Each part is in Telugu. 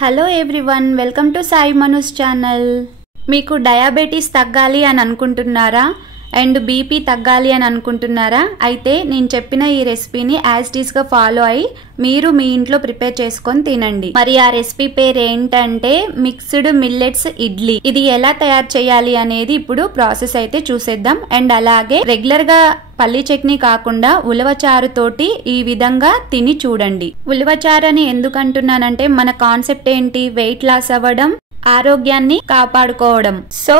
Hello everyone, welcome to Sai మనూస్ channel. మీకు డయాబెటీస్ తగ్గాలి అని అనుకుంటున్నారా అండ్ బీపీ తగ్గాలి అని అనుకుంటున్నారా? అయితే నేను చెప్పిన ఈ రెసిపీని యాజ్ ఇట్ ఈస్ గా ఫాలో అయ్యి మీరు మీ ఇంట్లో ప్రిపేర్ చేసుకొని తినండి. మరి ఆ రెసిపీ పేరు ఏంటంటే మిక్స్డ్ మిల్లెట్స్ ఇడ్లీ. ఇది ఎలా తయారు చేయాలి అనేది ఇప్పుడు ప్రాసెస్ అయితే చూసేద్దాం. అండ్ అలాగే రెగ్యులర్ గా పల్లి చట్నీ కాకుండా ఉలవచారు తోటి ఈ విధంగా తిని చూడండి. ఉలవచారు అని ఎందుకు అంటున్నానంటే మన కాన్సెప్ట్ ఏంటి, వెయిట్ లాస్ అవ్వడం, ఆరోగ్యాన్ని కాపాడుకోవడం. సో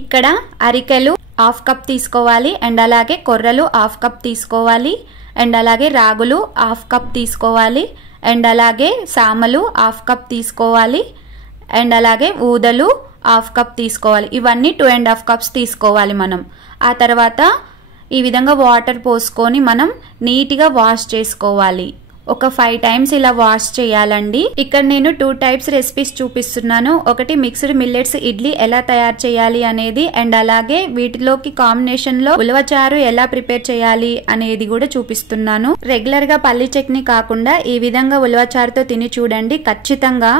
ఇక్కడ అరికెలు 1/2 కప్ తీసుకోవాలి అండ్ అలాగే కొర్రలు 1/2 కప్ తీసుకోవాలి అండ్ అలాగే రాగులు 1/2 కప్ తీసుకోవాలి అండ్ అలాగే సామలు 1/2 కప్ తీసుకోవాలి అండ్ అలాగే ఊదలు 1/2 కప్ తీసుకోవాలి. ఇవన్నీ 2.5 కప్స్ తీసుకోవాలి మనం. ఆ తర్వాత ఈ విధంగా వాటర్ పోసుకొని మనం నీట్గా వాష్ చేసుకోవాలి. ఒక 5 టైమ్స్ ఇలా వాష్ చేయాలండి. ఇక్కడ నేను 2 టైప్స్ రెసిపీస్ చూపిస్తున్నాను. ఒకటి మిక్స్డ్ మిల్లెట్స్ ఇడ్లీ ఎలా తయారు చేయాలి అనేది అండ్ అలాగే వీటిలోకి కాంబినేషన్ లో ఉలవచారు ఎలా ప్రిపేర్ చేయాలి అనేది కూడా చూపిస్తున్నాను. రెగ్యులర్ గా పల్లి చట్నీ కాకుండా ఈ విధంగా ఉలవచారుతో తిని చూడండి. ఖచ్చితంగా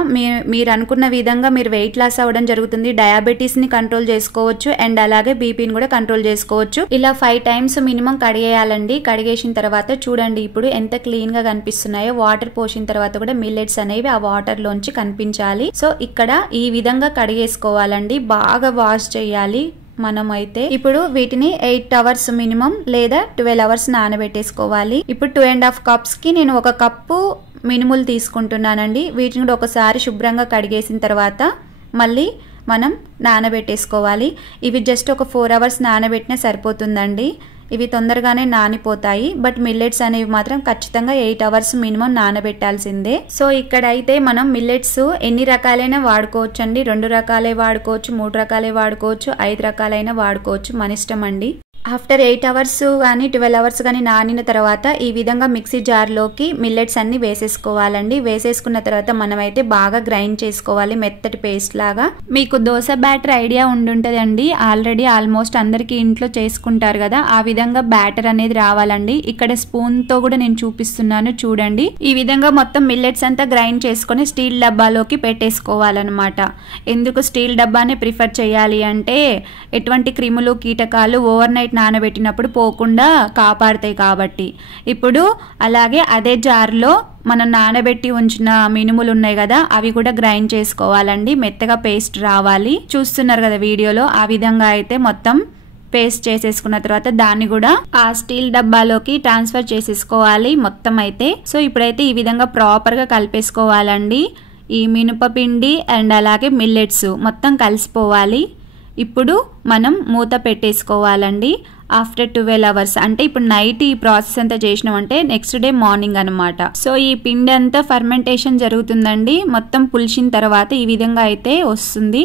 మీరు అనుకున్న విధంగా మీరు వెయిట్ లాస్ అవ్వడం జరుగుతుంది. డయాబెటీస్ ని కంట్రోల్ చేసుకోవచ్చు అండ్ అలాగే బీపీని కూడా కంట్రోల్ చేసుకోవచ్చు. ఇలా 5 టైమ్స్ మినిమం కడిగేయాలండి. కడిగేసిన తర్వాత చూడండి ఇప్పుడు ఎంత క్లీన్ గా కనిపిస్తున్నాయో. వాటర్ పోసిన తర్వాత కూడా మిల్లెట్స్ అనేవి ఆ వాటర్ లోంచి కనిపించాలి. సో ఇక్కడ ఈ విధంగా కడిగేసుకోవాలండి. బాగా వాష్ చేయాలి. మనం అయితే ఇప్పుడు వీటిని 8 అవర్స్ మినిమం లేదా 12 అవర్స్ నానబెట్టేసుకోవాలి. ఇప్పుడు 2.5 కప్స్ కి నేను 1 కప్పు మినుములు తీసుకుంటున్నానండి. వీటిని కూడా ఒకసారి శుభ్రంగా కడిగేసిన తర్వాత మళ్ళీ మనం నానబెట్టేసుకోవాలి. ఇవి జస్ట్ ఒక 4 అవర్స్ నానబెట్టినా సరిపోతుందండి. ఇవి తొందరగానే నానిపోతాయి. బట్ మిల్లెట్స్ అనేవి మాత్రం ఖచ్చితంగా 8 అవర్స్ మినిమం నానబెట్టాల్సిందే. సో ఇక్కడైతే మనం మిల్లెట్స్ ఎన్ని రకాలైనా వాడుకోవచ్చు అండి. 2 రకాలే వాడుకోవచ్చు, 3 రకాలే వాడుకోవచ్చు, 5 రకాలైనా వాడుకోవచ్చు, మన ఇష్టం అండి. ఆఫ్టర్ 8 అవర్స్ కానీ 12 అవర్స్ కానీ నానిన తర్వాత ఈ విధంగా మిక్సీ జార్లోకి మిల్లెట్స్ అన్ని వేసేసుకోవాలండి. వేసేసుకున్న తర్వాత మనమైతే బాగా గ్రైండ్ చేసుకోవాలి, మెత్తటి పేస్ట్ లాగా. మీకు దోశ బ్యాటర్ ఐడియా ఉండుంటదండి. ఆల్రెడీ ఆల్మోస్ట్ అందరికి ఇంట్లో చేసుకుంటారు కదా, ఆ విధంగా బ్యాటర్ అనేది రావాలండి. ఇక్కడ స్పూన్ తో కూడా నేను చూపిస్తున్నాను చూడండి. ఈ విధంగా మొత్తం మిల్లెట్స్ అంతా గ్రైండ్ చేసుకొని స్టీల్ డబ్బాలోకి పెట్టేసుకోవాలన్నమాట. ఎందుకు స్టీల్ డబ్బానే ప్రిఫర్ చేయాలి అంటే ఎటువంటి క్రిములు కీటకాలు ఓవర్ నైట్ నానబెట్టినప్పుడు పోకుండా కాపాడతాయి కాబట్టి. ఇప్పుడు అలాగే అదే జార్లో మనం నానబెట్టి ఉంచిన మినుములు ఉన్నాయి కదా, అవి కూడా గ్రైండ్ చేసుకోవాలండి. మెత్తగా పేస్ట్ రావాలి. చూస్తున్నారు కదా వీడియోలో, ఆ విధంగా అయితే మొత్తం పేస్ట్ చేసేసుకున్న తర్వాత దాన్ని కూడా ఆ స్టీల్ డబ్బాలోకి ట్రాన్స్ఫర్ చేసేసుకోవాలి మొత్తం అయితే. సో ఇప్పుడైతే ఈ విధంగా ప్రాపర్ గా కలిపేసుకోవాలండి. ఈ మినపపిండి అండ్ అలాగే మిల్లెట్స్ మొత్తం కలిసిపోవాలి. ఇప్పుడు మనం మూత పెట్టేసుకోవాలండి. ఆఫ్టర్ 12 అవర్స్ అంటే ఇప్పుడు నైట్ ఈ ప్రాసెస్ అంతా చేసినామంటే నెక్స్ట్ డే మార్నింగ్ అనమాట. సో ఈ పిండి అంతా ఫర్మెంటేషన్ జరుగుతుందండి. మొత్తం పులిసిన తర్వాత ఈ విధంగా అయితే వస్తుంది.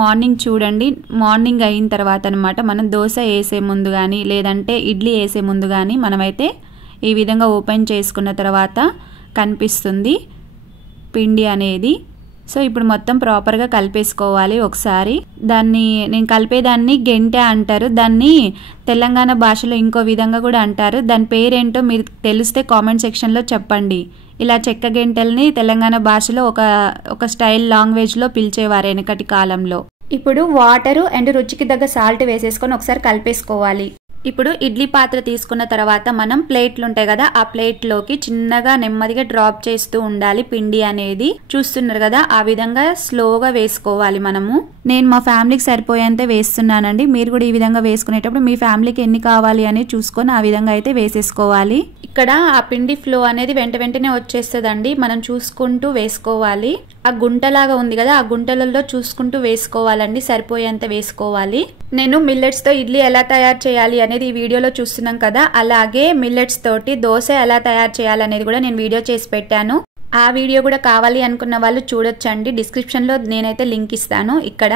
మార్నింగ్ చూడండి, మార్నింగ్ అయిన తర్వాత అనమాట. మనం దోశ వేసే ముందు కానీ లేదంటే ఇడ్లీ వేసే ముందు కానీ మనమైతే ఈ విధంగా ఓపెన్ చేసుకున్న తర్వాత కనిపిస్తుంది పిండి అనేది. సో ఇప్పుడు మొత్తం ప్రాపర్గా కలిపేసుకోవాలి ఒకసారి. దాన్ని నేను కలిపేదాన్ని గెంటె అంటారు. దాన్ని తెలంగాణ భాషలో ఇంకో విధంగా కూడా అంటారు. దాని పేరేంటో మీరు తెలిస్తే కామెంట్ సెక్షన్లో చెప్పండి. ఇలా చెక్క గెంటెల్ని తెలంగాణ భాషలో ఒక స్టైల్ లాంగ్వేజ్లో పిలిచేవారు వెనకటి కాలంలో. ఇప్పుడు వాటరు అండ్ రుచికి తగ్గ సాల్ట్ వేసేసుకొని ఒకసారి కలిపేసుకోవాలి. ఇప్పుడు ఇడ్లీ పాత్ర తీసుకున్న తర్వాత మనం ప్లేట్లు ఉంటాయి కదా, ఆ ప్లేట్లోకి చిన్నగా నెమ్మదిగా డ్రాప్ చేస్తూ ఉండాలి పిండి అనేది. చూస్తున్నారు కదా, ఆ విధంగా స్లోగా వేసుకోవాలి మనము. నేను మా ఫ్యామిలీకి సరిపోయేంత వేస్తున్నానండి. మీరు కూడా ఈ విధంగా వేసుకునేటప్పుడు మీ ఫ్యామిలీకి ఎన్ని కావాలి అని చూసుకొని ఆ విధంగా అయితే వేసేసుకోవాలి. ఇక్కడ ఆ పిండి ఫ్లో అనేది వెంటనే వచ్చేస్తుందండి. మనం చూసుకుంటూ వేసుకోవాలి. ఆ గుంటలాగా ఉంది కదా, ఆ గుంటలలో చూసుకుంటూ వేసుకోవాలండి. సరిపోయేంత వేసుకోవాలి. నేను మిల్లెట్స్ తో ఇడ్లీ ఎలా తయారు చేయాలి అనేది ఈ వీడియోలో చూస్తున్నాం కదా, అలాగే మిల్లెట్స్ తోటి దోశ ఎలా తయారు చేయాలనేది కూడా నేను వీడియో చేసి పెట్టాను. ఆ వీడియో కూడా కావాలి అనుకున్న వాళ్ళు చూడొచ్చండి. డిస్క్రిప్షన్ లో నేనైతే లింక్ ఇస్తాను. ఇక్కడ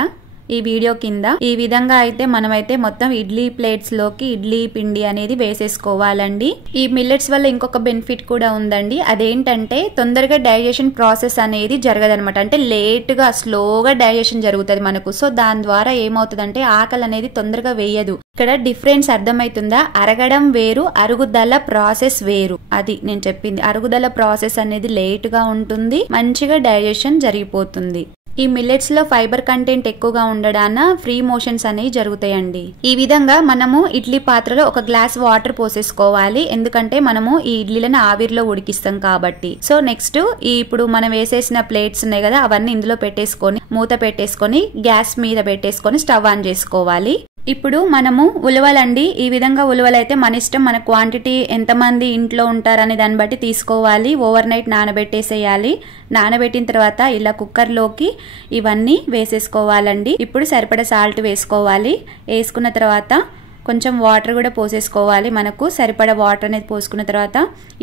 ఈ వీడియో కింద. ఈ విధంగా అయితే మనమైతే మొత్తం ఇడ్లీ ప్లేట్స్ లోకి ఇడ్లీ పిండి అనేది వేసేసుకోవాలండి. ఈ మిల్లెట్స్ వల్ల ఇంకొక బెనిఫిట్ కూడా ఉందండి. అదేంటంటే తొందరగా డైజెషన్ ప్రాసెస్ అనేది జరగదనమాట. అంటే లేట్ గా స్లోగా డైజెషన్ జరుగుతుంది మనకు. సో దాని ద్వారా ఏమవుతుందంటే ఆకలి అనేది తొందరగా వేయదు. ఇక్కడ డిఫరెన్స్ అర్థమవుతుందా? అరగడం వేరు, అరుగుదల ప్రాసెస్ వేరు. అది నేను చెప్పింది. అరుగుదల ప్రాసెస్ అనేది లేట్ గా ఉంటుంది, మంచిగా డైజెషన్ జరిగిపోతుంది. ఈ మిల్లెట్స్ లో ఫైబర్ కంటెంట్ ఎక్కువగా ఉండడాన ఫ్రీ మోషన్స్ అనేవి జరుగుతాయండి. ఈ విధంగా మనము ఇడ్లీ పాత్రలో ఒక గ్లాస్ వాటర్ పోసేసుకోవాలి. ఎందుకంటే మనము ఈ ఇడ్లీలను ఆవిరిలో ఉడికిస్తాం కాబట్టి. సో నెక్స్ట్ ఇప్పుడు మనం వేసేసిన ప్లేట్స్ ఉన్నాయి కదా, అవన్నీ ఇందులో పెట్టేసుకొని మూత పెట్టేసుకొని గ్యాస్ మీద పెట్టేసుకొని స్టవ్ ఆన్ చేసుకోవాలి. ఇప్పుడు మనము ఉలవలండి. ఈ విధంగా ఉలవలైతే మన ఇష్టం, మన క్వాంటిటీ ఎంతమంది ఇంట్లో ఉంటారని దాన్ని బట్టి తీసుకోవాలి. ఓవర్ నైట్ నానబెట్టేసేయాలి. నానబెట్టిన తర్వాత ఇలా కుక్కర్లోకి ఇవన్నీ వేసేసుకోవాలండి. ఇప్పుడు సరిపడా సాల్ట్ వేసుకోవాలి. వేసుకున్న తర్వాత కొంచెం వాటర్ కూడా పోసేసుకోవాలి. మనకు సరిపడా వాటర్ అనేది పోసుకున్న తర్వాత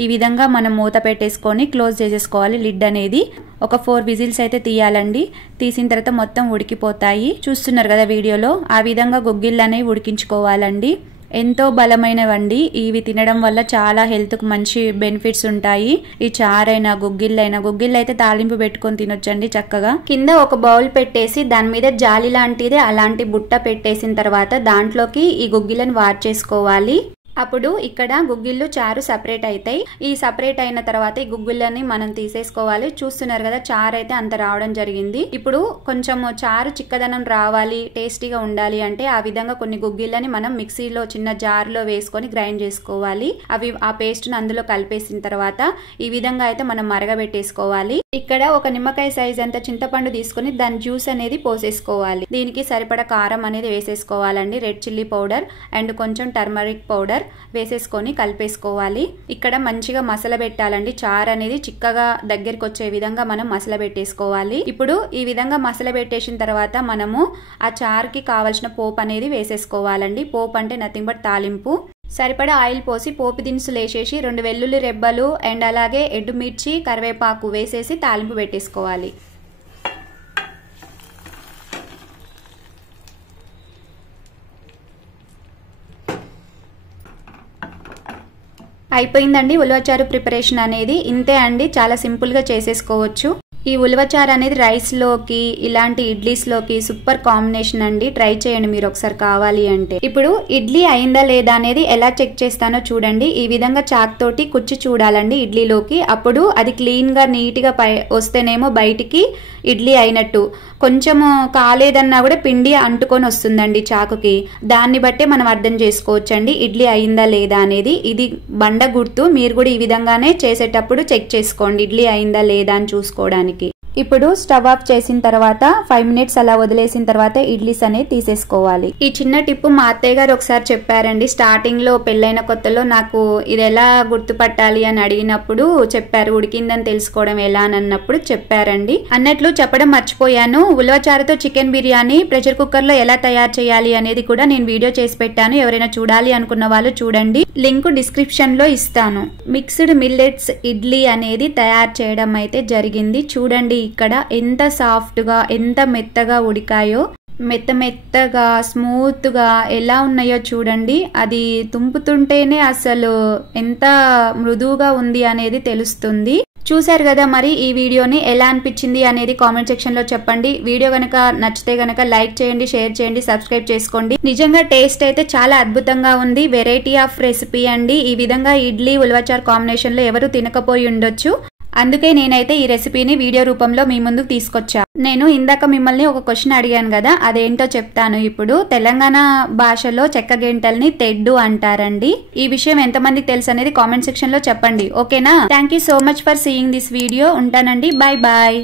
ఈ విధంగా మనం మూత పెట్టేసుకొని క్లోజ్ చేసేసుకోవాలి. లిడ్ అనేది ఒక 4 విజిల్స్ అయితే తీయాలండి. తీసిన తర్వాత మొత్తం ఉడికిపోతాయి. చూస్తున్నారు కదా వీడియోలో. ఆ విధంగా గుగ్గిళ్ళు అనేవి ఉడికించుకోవాలండి. ఎంతో బలమైనవండి. ఇవి తినడం వల్ల చాలా హెల్త్ కు మంచి బెనిఫిట్స్ ఉంటాయి. ఈ చారైనా గుగ్గిళ్ళు అయితే తాలింపు పెట్టుకొని తినొచ్చండి చక్కగా. కింద ఒక బౌల్ పెట్టేసి దాని మీద జాలి లాంటిది అలాంటి బుట్ట పెట్టేసిన తర్వాత దాంట్లోకి ఈ గుగ్గిళ్ళని వార్చేసుకోవాలి. అప్పుడు ఇక్కడ గుగ్గిళ్ళు చారు సపరేట్ అవుతాయి. ఈ సపరేట్ అయిన తర్వాత ఈ గుగ్గిళ్ళని మనం తీసేసుకోవాలి. చూస్తున్నారు కదా చారు అయితే అంత రావడం జరిగింది. ఇప్పుడు కొంచెం చారు చిక్కదనం రావాలి, టేస్టీగా ఉండాలి అంటే ఆ విధంగా కొన్ని గుగ్గిళ్ళని మనం మిక్సీలో చిన్న జార్లో వేసుకొని గ్రైండ్ చేసుకోవాలి. అవి ఆ పేస్ట్ ను అందులో కలిపేసిన తర్వాత ఈ విధంగా అయితే మనం మరగబెట్టేసుకోవాలి. ఇక్కడ ఒక నిమ్మకాయ సైజ్ అంత చింతపండు తీసుకొని దాని జ్యూస్ అనేది పోసేసుకోవాలి. దీనికి సరిపడా కారం అనేది వేసేసుకోవాలండి. రెడ్ చిల్లీ పౌడర్ అండ్ కొంచెం టర్మరిక్ పౌడర్ వేసేసుకొని కలిపేసుకోవాలి. ఇక్కడ మంచిగా మసాలా పెట్టాలండి. చారు అనేది చిక్కగా దగ్గరికి వచ్చే విధంగా మనం మసాలా పెట్టేసుకోవాలి. ఇప్పుడు ఈ విధంగా మసాలా పెట్టేసిన తర్వాత మనము ఆ చారుకి కావాల్సిన పోపు అనేది వేసేసుకోవాలండి. పోపు అంటే నథింగ్ బట్ తాలింపు. సరిపడా ఆయిల్ పోసి పోపు దినుసులు వేసేసి 2 వెల్లుల్లి రెబ్బలు అండ్ అలాగే ఎండుమిర్చి కరివేపాకు వేసేసి తాలింపు పెట్టేసుకోవాలి. అయిపోయిందండి ఉలవచారు ప్రిపరేషన్ అనేది. ఇంతే అండి, చాలా సింపుల్ గా చేసేసుకోవచ్చు. ఈ ఉలవచారు అనేది రైస్ లోకి ఇలాంటి ఇడ్లీస్ లోకి సూపర్ కాంబినేషన్ అండి. ట్రై చేయండి మీరు ఒకసారి కావాలి అంటే. ఇప్పుడు ఇడ్లీ అయిందా లేదా అనేది ఎలా చెక్ చేస్తానో చూడండి. ఈ విధంగా చాక్ తోటి కుచ్చి చూడాలండి ఇడ్లీలోకి. అప్పుడు అది క్లీన్ గా నీట్ గా వస్తేనేమో బయటికి ఇడ్లీ అయినట్టు. కొంచెము కాలేదన్నా కూడా పిండి అంటుకొని వస్తుందండి చాకుకి. దాన్ని బట్టే మనం అర్థం చేసుకోవచ్చండి ఇడ్లీ అయిందా లేదా అనేది. ఇది బండ గుర్తు. మీరు కూడా ఈ విధంగానే చేసేటప్పుడు చెక్ చేసుకోండి ఇడ్లీ అయిందా లేదా అని చూసుకోవడానికి. ఇప్పుడు స్టవ్ ఆఫ్ చేసిన తర్వాత 5 మినిట్స్ అలా వదిలేసిన తర్వాత ఇడ్లీస్ అనేది తీసేసుకోవాలి. ఈ చిన్న టిప్పు మా అత్తయ్య గారు ఒకసారి చెప్పారండి. స్టార్టింగ్ లో పెళ్ళైన కొత్తలో నాకు ఇది ఎలా గుర్తుపట్టాలి అని అడిగినప్పుడు చెప్పారు. ఉడికిందని తెలుసుకోవడం ఎలా అని అన్నప్పుడు చెప్పారండి. అన్నట్లు చెప్పడం మర్చిపోయాను. ఉలవచారుతో చికెన్ బిర్యానీ ప్రెషర్ కుక్కర్ లో ఎలా తయారు చేయాలి అనేది కూడా నేను వీడియో చేసి పెట్టాను. ఎవరైనా చూడాలి అనుకున్న వాళ్ళు చూడండి. లింక్ డిస్క్రిప్షన్ లో ఇస్తాను. మిక్స్డ్ మిల్లెట్స్ ఇడ్లీ అనేది తయారు చేయడం అయితే జరిగింది. చూడండి ఇక్కడ ఎంత సాఫ్ట్ గా ఎంత మెత్తగా ఉడికాయో. మెత్తగా స్మూత్ గా ఎలా ఉన్నాయో చూడండి. అది తుంపుతుంటేనే అసలు ఎంత మృదువుగా ఉంది అనేది తెలుస్తుంది. చూసారు కదా మరి ఈ వీడియోని ఎలా అనిపించింది అనేది కామెంట్ సెక్షన్ లో చెప్పండి. వీడియో గనక నచ్చితే గనక లైక్ చేయండి, షేర్ చేయండి, సబ్స్క్రైబ్ చేసుకోండి. నిజంగా టేస్ట్ అయితే చాలా అద్భుతంగా ఉంది. వెరైటీ ఆఫ్ రెసిపీ అండి. ఈ విధంగా ఇడ్లీ ఉలవచారు కాంబినేషన్ లో ఎవరు తినకపోయి ఉండొచ్చు. అందుకే నేనైతే ఈ రెసిపీని వీడియో రూపంలో మీ ముందుకు తీసుకొచ్చా. నేను ఇందాక మిమ్మల్ని ఒక క్వశ్చన్ అడిగాను కదా, అదేంటో చెప్తాను ఇప్పుడు. తెలంగాణ భాషలో చెక్క గెంటల్ని తెడ్డు అంటారండి. ఈ విషయం ఎంతమందికి తెలుసు అనేది కామెంట్ సెక్షన్ లో చెప్పండి. ఓకేనా? Thank you so much for seeing this video. ఉంటానండి. Bye bye.